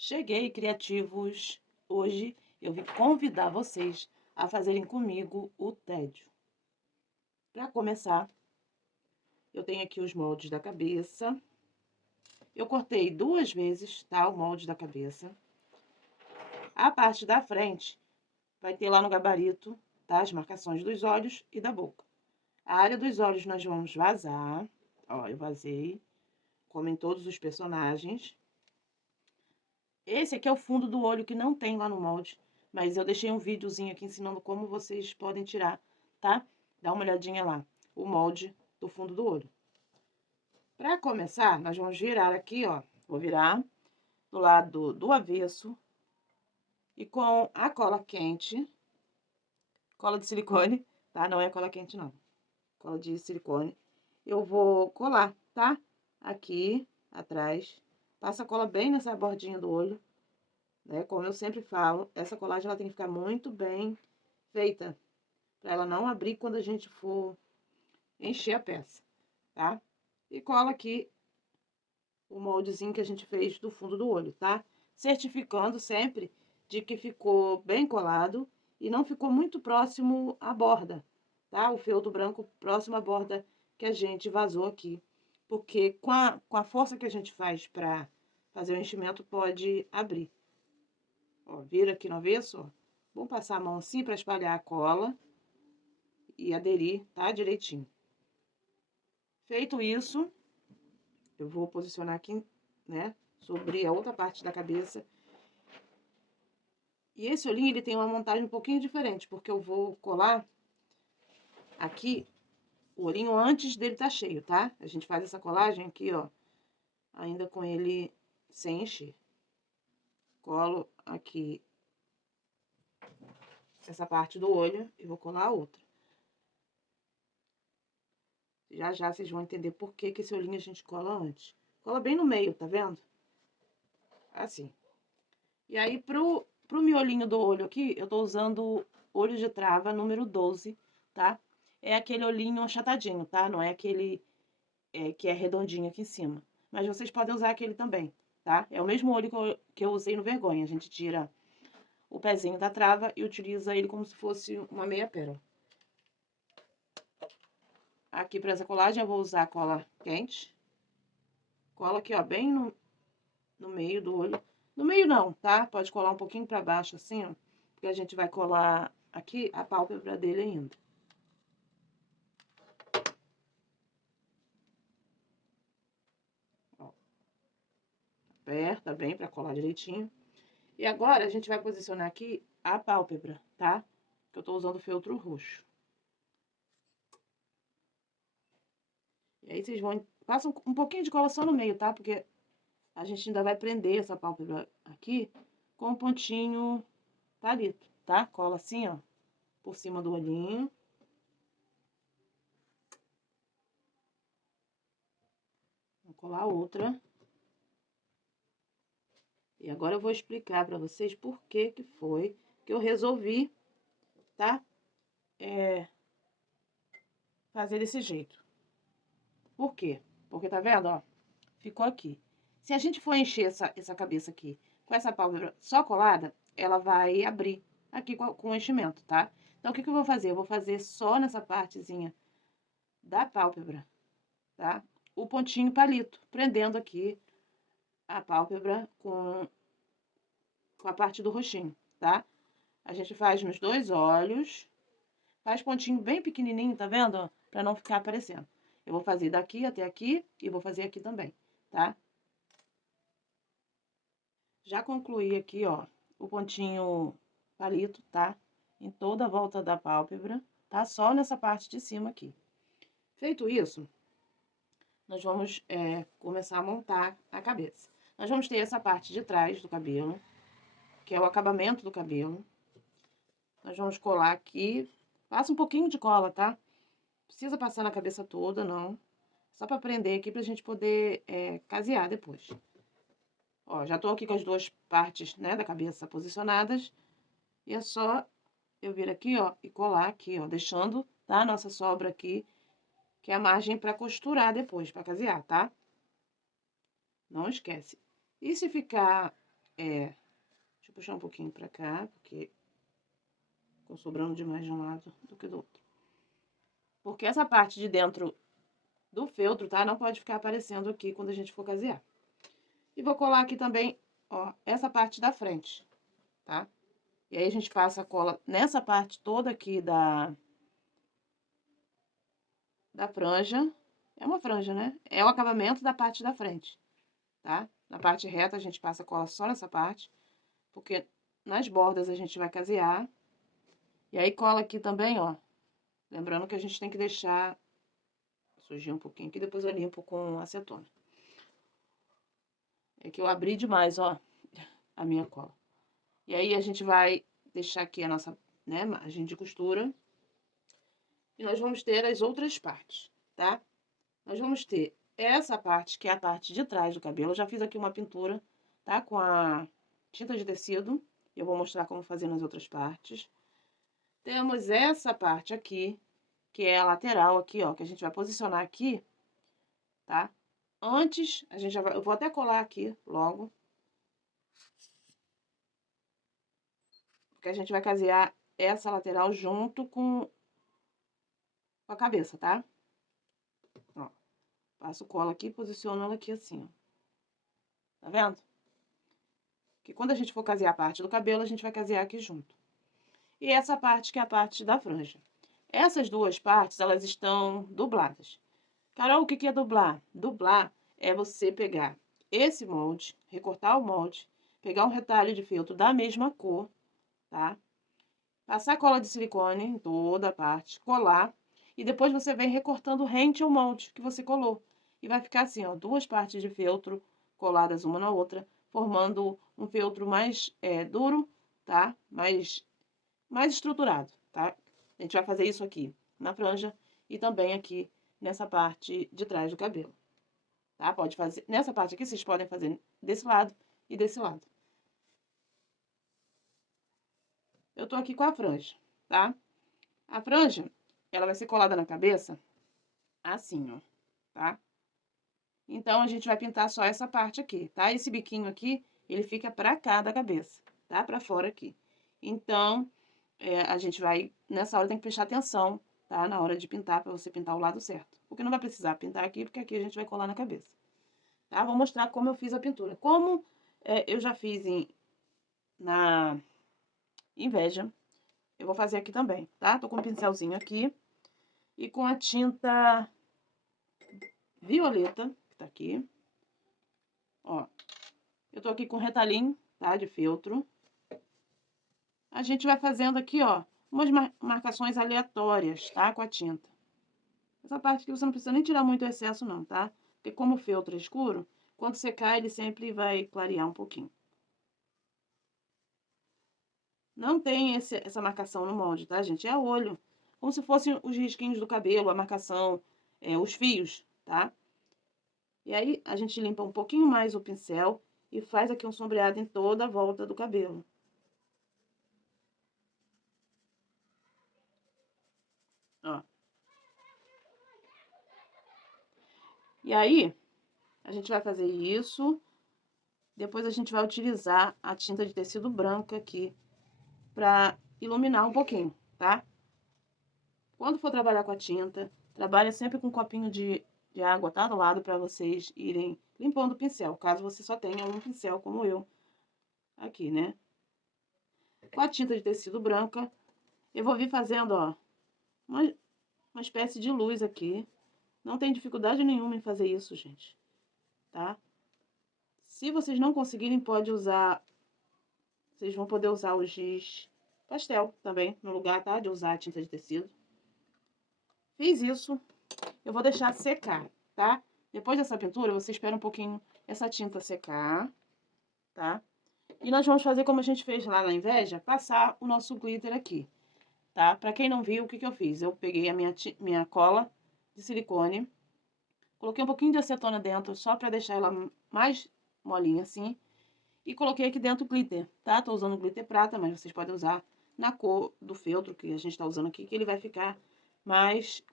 Cheguei, criativos! Hoje eu vim convidar vocês a fazerem comigo o tédio. Para começar, eu tenho aqui os moldes da cabeça. Eu cortei 2 vezes, tá? O molde da cabeça. A parte da frente vai ter lá no gabarito, tá? As marcações dos olhos e da boca. A área dos olhos nós vamos vazar. Ó, eu vazei, como em todos os personagens. Esse aqui é o fundo do olho que não tem lá no molde, mas eu deixei um videozinho aqui ensinando como vocês podem tirar, tá? Dá uma olhadinha lá, o molde do fundo do olho. Para começar, nós vamos virar aqui, ó, vou virar do lado do avesso e com a cola quente, cola de silicone, tá? Não é cola quente, não, cola de silicone. Eu vou colar, tá? Aqui atrás, passa a cola bem nessa bordinha do olho. Né? Como eu sempre falo, essa colagem ela tem que ficar muito bem feita, para ela não abrir quando a gente for encher a peça, tá? E cola aqui o moldezinho que a gente fez do fundo do olho, tá? Certificando sempre de que ficou bem colado e não ficou muito próximo à borda, tá? O feltro branco próximo à borda que a gente vazou aqui. Porque com a força que a gente faz para fazer o enchimento, pode abrir. Ó, vira aqui no avesso, ó. Vamos passar a mão assim para espalhar a cola e aderir, tá? Direitinho. Feito isso, eu vou posicionar aqui, né? Sobre a outra parte da cabeça. E esse olhinho, ele tem uma montagem um pouquinho diferente, porque eu vou colar aqui o olhinho antes dele tá cheio, tá? A gente faz essa colagem aqui, ó, ainda com ele sem encher. Colo aqui essa parte do olho e vou colar a outra. Já já vocês vão entender por que esse olhinho a gente cola antes. Cola bem no meio, tá vendo? Assim. E aí, pro miolinho do olho aqui, eu tô usando olho de trava número 12, tá? É aquele olhinho achatadinho, tá? Não é aquele que é redondinho aqui em cima. Mas vocês podem usar aquele também, tá? É o mesmo olho que eu usei no Vergonha. A gente tira o pezinho da trava e utiliza ele como se fosse uma meia pérola. Aqui para essa colagem eu vou usar a cola quente. Cola aqui, ó, bem no meio do olho. No meio não, tá? Pode colar um pouquinho pra baixo assim, ó. Porque a gente vai colar aqui a pálpebra dele ainda. Ó. Aperta bem pra colar direitinho. E agora a gente vai posicionar aqui a pálpebra, tá? Que eu tô usando o feltro roxo. E aí vocês vão... Passam um pouquinho de cola só no meio, tá? Porque a gente ainda vai prender essa pálpebra aqui com um pontinho palito, tá? Cola assim, ó, por cima do olhinho. Vou colar outra. E agora eu vou explicar pra vocês por que que foi que eu resolvi, tá? Fazer desse jeito. Por quê? Porque tá vendo, ó? Ficou aqui. Se a gente for encher essa cabeça aqui com essa pálpebra só colada, ela vai abrir aqui com o enchimento, tá? Então, o que que eu vou fazer? Eu vou fazer só nessa partezinha da pálpebra, tá? O pontinho palito, prendendo aqui a pálpebra com a parte do roxinho, tá? A gente faz nos 2 olhos, faz pontinho bem pequenininho, tá vendo? Pra não ficar aparecendo. Eu vou fazer daqui até aqui e vou fazer aqui também, tá? Já concluí aqui, ó, o pontinho palito, tá? Em toda a volta da pálpebra, tá? Só nessa parte de cima aqui. Feito isso, nós vamos começar a montar a cabeça. Nós vamos ter essa parte de trás do cabelo, que é o acabamento do cabelo. Nós vamos colar aqui. Passa um pouquinho de cola, tá? Precisa passar na cabeça toda, não. Só pra prender aqui pra gente poder casear depois. Ó, já tô aqui com as 2 partes, né, da cabeça posicionadas. E é só eu vir aqui, ó, e colar aqui, ó, deixando, tá, a nossa sobra aqui, que é a margem pra costurar depois, pra casear, tá? Não esquece. E se ficar Deixa eu puxar um pouquinho pra cá, porque ficou sobrando demais de um lado do que do outro. Porque essa parte de dentro do feltro, tá? Não pode ficar aparecendo aqui quando a gente for casear. E vou colar aqui também, ó, essa parte da frente, tá? E aí, a gente passa a cola nessa parte toda aqui da franja. É uma franja, né? É o acabamento da parte da frente, tá? Na parte reta, a gente passa a cola só nessa parte, porque nas bordas a gente vai casear. E aí, cola aqui também, ó. Lembrando que a gente tem que deixar surgir um pouquinho aqui, depois eu limpo com acetona. É que eu abri demais, ó, a minha cola. E aí, a gente vai deixar aqui a nossa, né, margem de costura. E nós vamos ter as outras partes, tá? Nós vamos ter essa parte, que é a parte de trás do cabelo. Eu já fiz aqui uma pintura, tá? Com a tinta de tecido. Eu vou mostrar como fazer nas outras partes. Temos essa parte aqui, que é a lateral aqui, ó, que a gente vai posicionar aqui, tá? Antes, a gente já vai, eu vou até colar aqui logo. Porque a gente vai casear essa lateral junto com a cabeça, tá? Ó, passo cola aqui e posiciono ela aqui assim, ó. Tá vendo? Que quando a gente for casear a parte do cabelo, a gente vai casear aqui junto. E essa parte que é a parte da franja. Essas duas partes, elas estão dubladas. Carol, o que é dublar? Dublar é você pegar esse molde, recortar o molde, pegar um retalho de feltro da mesma cor, tá? Passar cola de silicone em toda a parte, colar, e depois você vem recortando rente ao molde que você colou. E vai ficar assim, ó, duas partes de feltro coladas uma na outra, formando um feltro mais duro, tá? Mais estruturado, tá? A gente vai fazer isso aqui na franja e também aqui nessa parte de trás do cabelo, tá? Pode fazer, nessa parte aqui vocês podem fazer desse lado e desse lado. Eu tô aqui com a franja, tá? A franja, ela vai ser colada na cabeça assim, ó, tá? Então, a gente vai pintar só essa parte aqui, tá? Esse biquinho aqui, ele fica pra cá da cabeça, tá? Pra fora aqui. Então, a gente vai, nessa hora tem que prestar atenção, tá? Na hora de pintar, pra você pintar o lado certo. Porque não vai precisar pintar aqui, porque aqui a gente vai colar na cabeça, tá? Vou mostrar como eu fiz a pintura. Como eu já fiz na Inveja, eu vou fazer aqui também, tá? Tô com um pincelzinho aqui e com a tinta violeta, que tá aqui, ó. Eu tô aqui com retalhinho, tá? De feltro. A gente vai fazendo aqui, ó, umas marcações aleatórias, tá? Com a tinta. Essa parte aqui você não precisa nem tirar muito excesso, não, tá? Porque como o feltro é escuro, quando secar ele sempre vai clarear um pouquinho. Não tem essa marcação no molde, tá, gente? É a olho. Como se fossem os risquinhos do cabelo, a marcação, os fios, tá? E aí, a gente limpa um pouquinho mais o pincel e faz aqui um sombreado em toda a volta do cabelo. Ó. E aí, a gente vai fazer isso. Depois a gente vai utilizar a tinta de tecido branca aqui pra iluminar um pouquinho, tá? Quando for trabalhar com a tinta, trabalha sempre com um copinho de água, tá? Do lado pra vocês irem limpando o pincel, caso você só tenha um pincel como eu aqui, né? Com a tinta de tecido branca, eu vou vir fazendo, ó, uma espécie de luz aqui. Não tem dificuldade nenhuma em fazer isso, gente, tá? Se vocês não conseguirem, pode usar... Vocês vão poder usar o giz pastel também, no lugar, tá? De usar a tinta de tecido. Fiz isso. Eu vou deixar secar, tá? Depois dessa pintura, você espera um pouquinho essa tinta secar, tá? E nós vamos fazer como a gente fez lá na Inveja, passar o nosso glitter aqui, tá? Pra quem não viu, o que que eu fiz? Eu peguei a minha cola de silicone, coloquei um pouquinho de acetona dentro, só pra deixar ela mais molinha assim, e coloquei aqui dentro o glitter, tá? Tô usando glitter prata, mas vocês podem usar na cor do feltro que a gente tá usando aqui, que ele vai ficar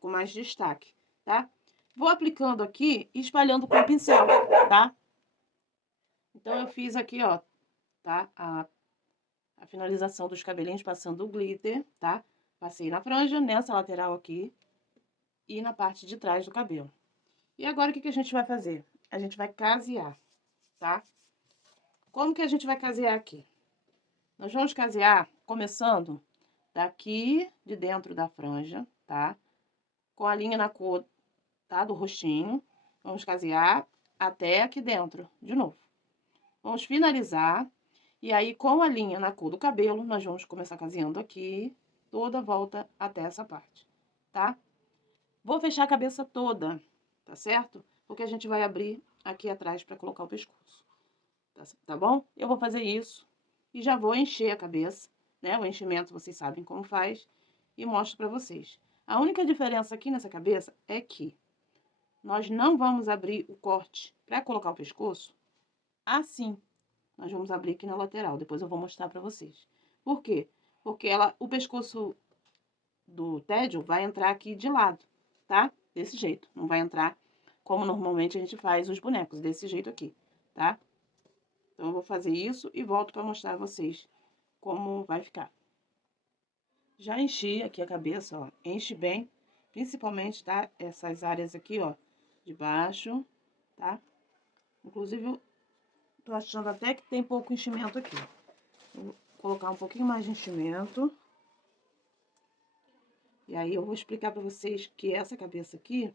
com mais destaque, tá? Vou aplicando aqui e espalhando com o pincel, tá? Então, eu fiz aqui, ó, tá? A finalização dos cabelinhos passando o glitter, tá? Passei na franja, nessa lateral aqui e na parte de trás do cabelo. E agora, o que que a gente vai fazer? A gente vai casear, tá? Como que a gente vai casear aqui? Nós vamos casear começando daqui de dentro da franja, tá? Com a linha na cor, tá? Do rostinho. Vamos casear até aqui dentro, de novo. Vamos finalizar. E aí, com a linha na cor do cabelo, nós vamos começar caseando aqui, toda a volta até essa parte, tá? Vou fechar a cabeça toda, tá certo? Porque a gente vai abrir aqui atrás para colocar o pescoço, tá bom? Eu vou fazer isso e já vou encher a cabeça, né? O enchimento vocês sabem como faz e mostro para vocês. A única diferença aqui nessa cabeça é que nós não vamos abrir o corte para colocar o pescoço assim. Nós vamos abrir aqui na lateral, depois eu vou mostrar pra vocês. Por quê? Porque o pescoço do tédio vai entrar aqui de lado, tá? Desse jeito, não vai entrar como normalmente a gente faz os bonecos, desse jeito aqui, tá? Então, eu vou fazer isso e volto pra mostrar a vocês como vai ficar. Já enchi aqui a cabeça, ó, enche bem, principalmente, tá? Essas áreas aqui, ó, de baixo, tá? Inclusive, tô achando até que tem pouco enchimento aqui. Vou colocar um pouquinho mais de enchimento. E aí, eu vou explicar pra vocês que essa cabeça aqui,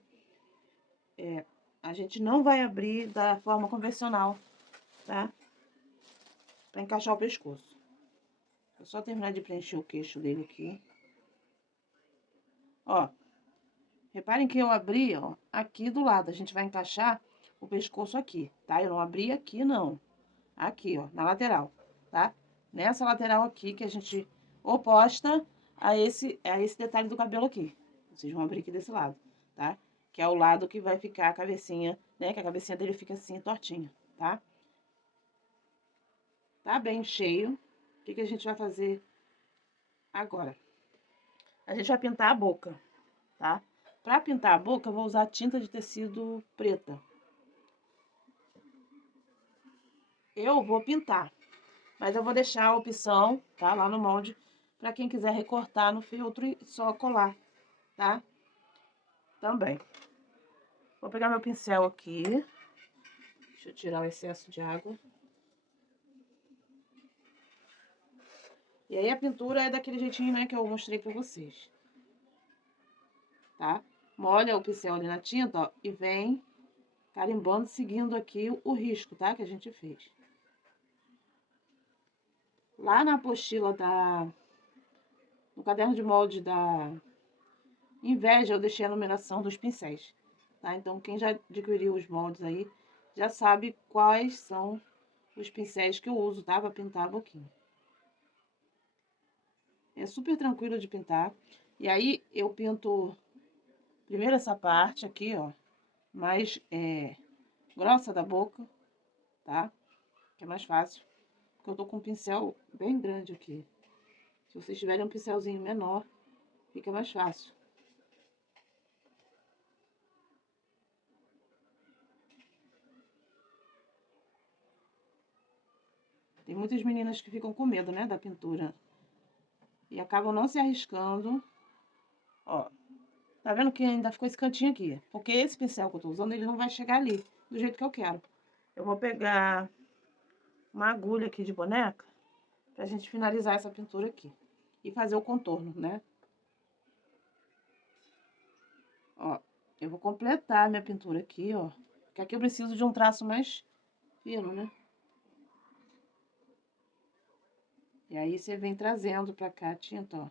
a gente não vai abrir da forma convencional, tá? Pra encaixar o pescoço. É só terminar de preencher o queixo dele aqui. Ó, reparem que eu abri, ó, aqui do lado. A gente vai encaixar o pescoço aqui, tá? Eu não abri aqui, não. Aqui, ó, na lateral, tá? Nessa lateral aqui que a gente oposta a esse detalhe do cabelo aqui. Vocês vão abrir aqui desse lado, tá? Que é o lado que vai ficar a cabecinha, né? Que a cabecinha dele fica assim, tortinha, tá? Tá bem cheio. O que que a gente vai fazer agora? A gente vai pintar a boca, tá? Pra pintar a boca, eu vou usar tinta de tecido preta. Eu vou pintar, mas eu vou deixar a opção, tá? Lá no molde, pra quem quiser recortar no feltro e só colar, tá? Também. Vou pegar meu pincel aqui. Deixa eu tirar o excesso de água. E aí, a pintura é daquele jeitinho, né, que eu mostrei pra vocês. Tá? Molha o pincel ali na tinta, ó, e vem carimbando, seguindo aqui o risco, tá? Que a gente fez. Lá na apostila no caderno de molde da Inveja, eu deixei a numeração dos pincéis, tá? Então, quem já adquiriu os moldes aí, já sabe quais são os pincéis que eu uso, tá? Pra pintar a boquinha. É super tranquilo de pintar. E aí, eu pinto primeiro essa parte aqui, ó, mais grossa da boca, tá? Que é mais fácil. Porque eu tô com um pincel bem grande aqui. Se vocês tiverem um pincelzinho menor, fica mais fácil. Tem muitas meninas que ficam com medo, né, da pintura. E acabam não se arriscando. Ó, tá vendo que ainda ficou esse cantinho aqui? Porque esse pincel que eu tô usando, ele não vai chegar ali, do jeito que eu quero. Eu vou pegar uma agulha aqui de boneca, pra gente finalizar essa pintura aqui. E fazer o contorno, né? Ó, eu vou completar a minha pintura aqui, ó. Porque aqui eu preciso de um traço mais fino, né? E aí, você vem trazendo pra cá a tinta, ó.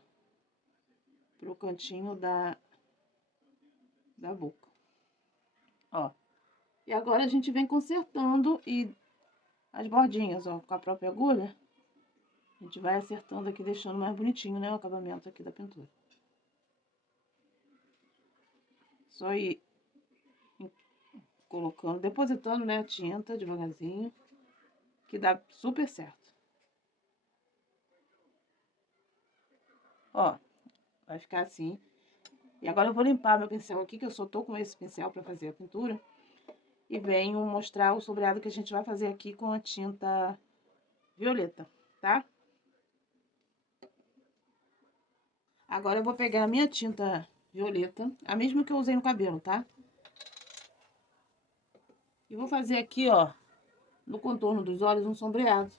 Pro cantinho da boca. Ó. E agora, a gente vem consertando e as bordinhas, ó, com a própria agulha. A gente vai acertando aqui, deixando mais bonitinho, né, o acabamento aqui da pintura. Só ir colocando, depositando, né, a tinta devagarzinho, que dá super certo. Ó, vai ficar assim. E agora eu vou limpar meu pincel aqui, que eu só tô com esse pincel pra fazer a pintura. E venho mostrar o sombreado que a gente vai fazer aqui com a tinta violeta, tá? Agora eu vou pegar a minha tinta violeta, a mesma que eu usei no cabelo, tá? E vou fazer aqui, ó, no contorno dos olhos, um sombreado.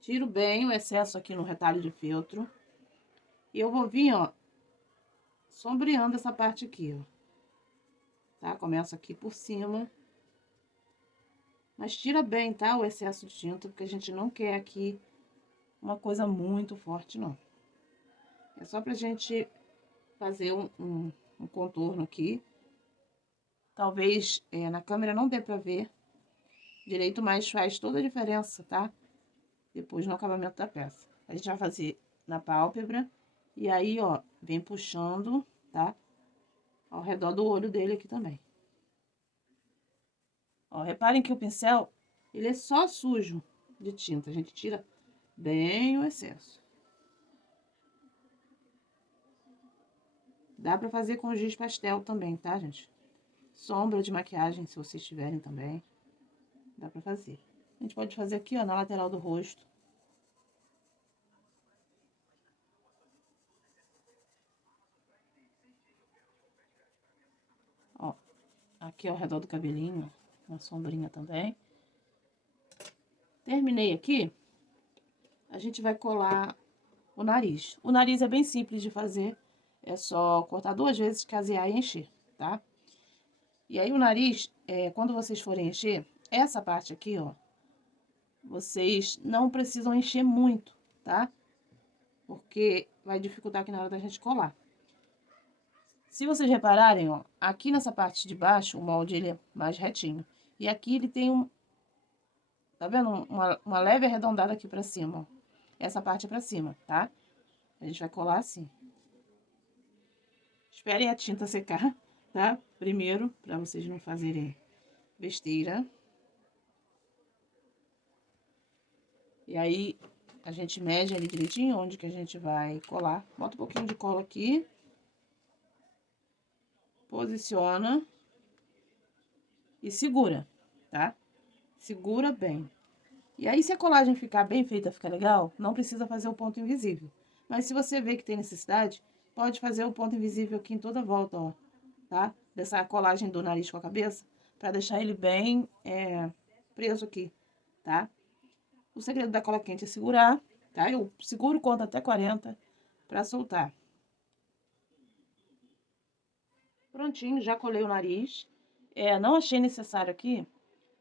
Tiro bem o excesso aqui no retalho de feltro. E eu vou vir, ó, sombreando essa parte aqui, ó. Tá? Começo aqui por cima. Mas tira bem, tá? O excesso de tinta, porque a gente não quer aqui uma coisa muito forte, não. É só pra gente fazer um contorno aqui. Talvez na câmera não dê pra ver direito, mas faz toda a diferença, tá? Depois no acabamento da peça. A gente vai fazer na pálpebra e aí, ó, vem puxando, tá? Ao redor do olho dele aqui também. Ó, reparem que o pincel, ele é só sujo de tinta. A gente tira bem o excesso. Dá pra fazer com giz pastel também, tá, gente? Sombra de maquiagem, se vocês tiverem também. Dá pra fazer. A gente pode fazer aqui, ó, na lateral do rosto. Ó, aqui ao redor do cabelinho, uma sombrinha também. Terminei aqui, a gente vai colar o nariz. O nariz é bem simples de fazer, é só cortar 2 vezes, casear e encher, tá? E aí o nariz, quando vocês forem encher, essa parte aqui, ó, vocês não precisam encher muito, tá? Porque vai dificultar aqui na hora da gente colar. Se vocês repararem, ó, aqui nessa parte de baixo, o molde ele é mais retinho. E aqui ele tem tá vendo? Uma leve arredondada aqui pra cima, ó. Essa parte é pra cima, tá? A gente vai colar assim. Esperem a tinta secar, tá? Primeiro, pra vocês não fazerem besteira. E aí, a gente mede ali direitinho onde que a gente vai colar. Bota um pouquinho de cola aqui. Posiciona. E segura, tá? Segura bem. E aí, se a colagem ficar bem feita, ficar legal, não precisa fazer o ponto invisível. Mas se você vê que tem necessidade, pode fazer o ponto invisível aqui em toda a volta, ó, tá? Dessa colagem do nariz com a cabeça, pra deixar ele bem preso aqui, tá? O segredo da cola quente é segurar, tá? Eu seguro, conto até 40 pra soltar. Prontinho, já colei o nariz. Não achei necessário aqui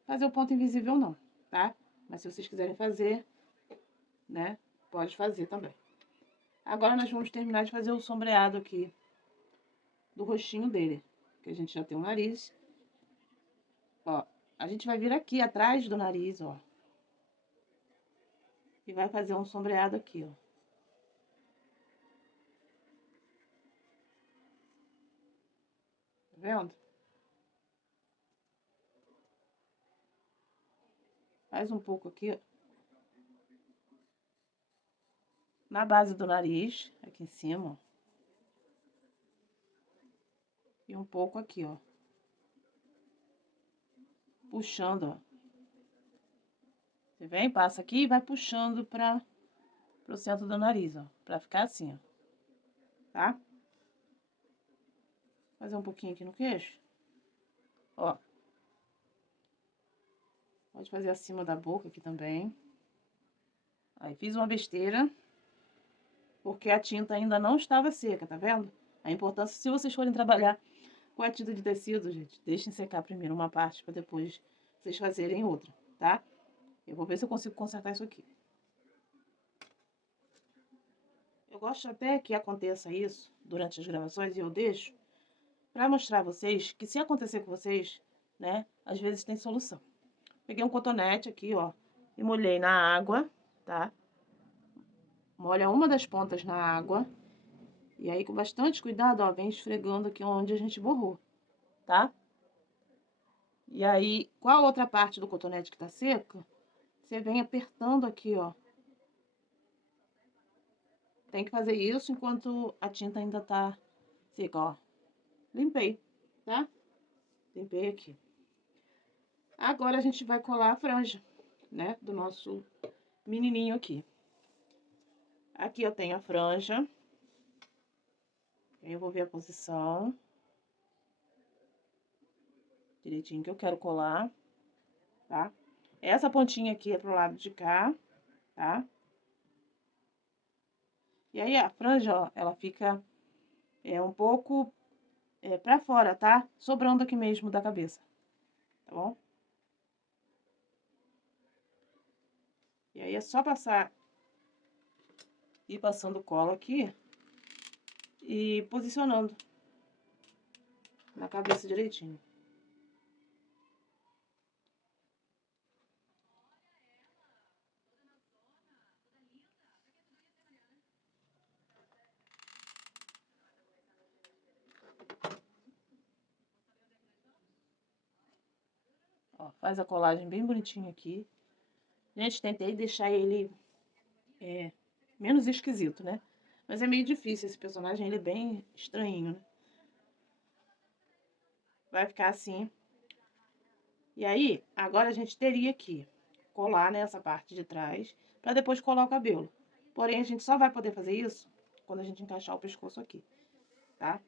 fazer o ponto invisível não, tá? Mas se vocês quiserem fazer, né, pode fazer também. Agora nós vamos terminar de fazer o sombreado aqui do rostinho dele, que a gente já tem o nariz. Ó, a gente vai vir aqui atrás do nariz, ó. E vai fazer um sombreado aqui, ó. Tá vendo? Faz um pouco aqui, na base do nariz, aqui em cima, ó. E um pouco aqui, ó. Puxando, ó. Você vem, passa aqui e vai puxando pro centro do nariz, ó. Pra ficar assim, ó. Tá? Fazer um pouquinho aqui no queixo. Ó. Pode fazer acima da boca aqui também. Aí, fiz uma besteira. Porque a tinta ainda não estava seca, tá vendo? A importância, se vocês forem trabalhar com a tinta de tecido, gente, deixem secar primeiro uma parte para depois vocês fazerem outra, tá? Eu vou ver se eu consigo consertar isso aqui. Eu gosto até que aconteça isso durante as gravações e eu deixo para mostrar a vocês que se acontecer com vocês, né, às vezes tem solução. Peguei um cotonete aqui, ó, e molhei na água, tá? Molha uma das pontas na água. E aí, com bastante cuidado, ó, vem esfregando aqui onde a gente borrou, tá? E aí, com a outra parte do cotonete que tá seca, você vem apertando aqui, ó. Tem que fazer isso enquanto a tinta ainda tá seca, ó. Limpei, tá? Limpei aqui. Agora, a gente vai colar a franja, né, do nosso menininho aqui. Aqui eu tenho a franja. Aí eu vou ver a posição direitinho que eu quero colar, tá? Essa pontinha aqui é pro lado de cá, tá? E aí a franja, ó, ela fica um pouco pra fora, tá? Sobrando aqui mesmo da cabeça, tá bom? E aí é só passar, ir passando cola aqui e posicionando na cabeça direitinho. Ó, faz a colagem bem bonitinho aqui. Gente, tentei deixar ele menos esquisito, né? Mas é meio difícil, esse personagem, ele é bem estranhinho, né? Vai ficar assim. E aí, agora a gente teria que colar nessa parte de trás, pra depois colar o cabelo. Porém, a gente só vai poder fazer isso quando a gente encaixar o pescoço aqui, tá?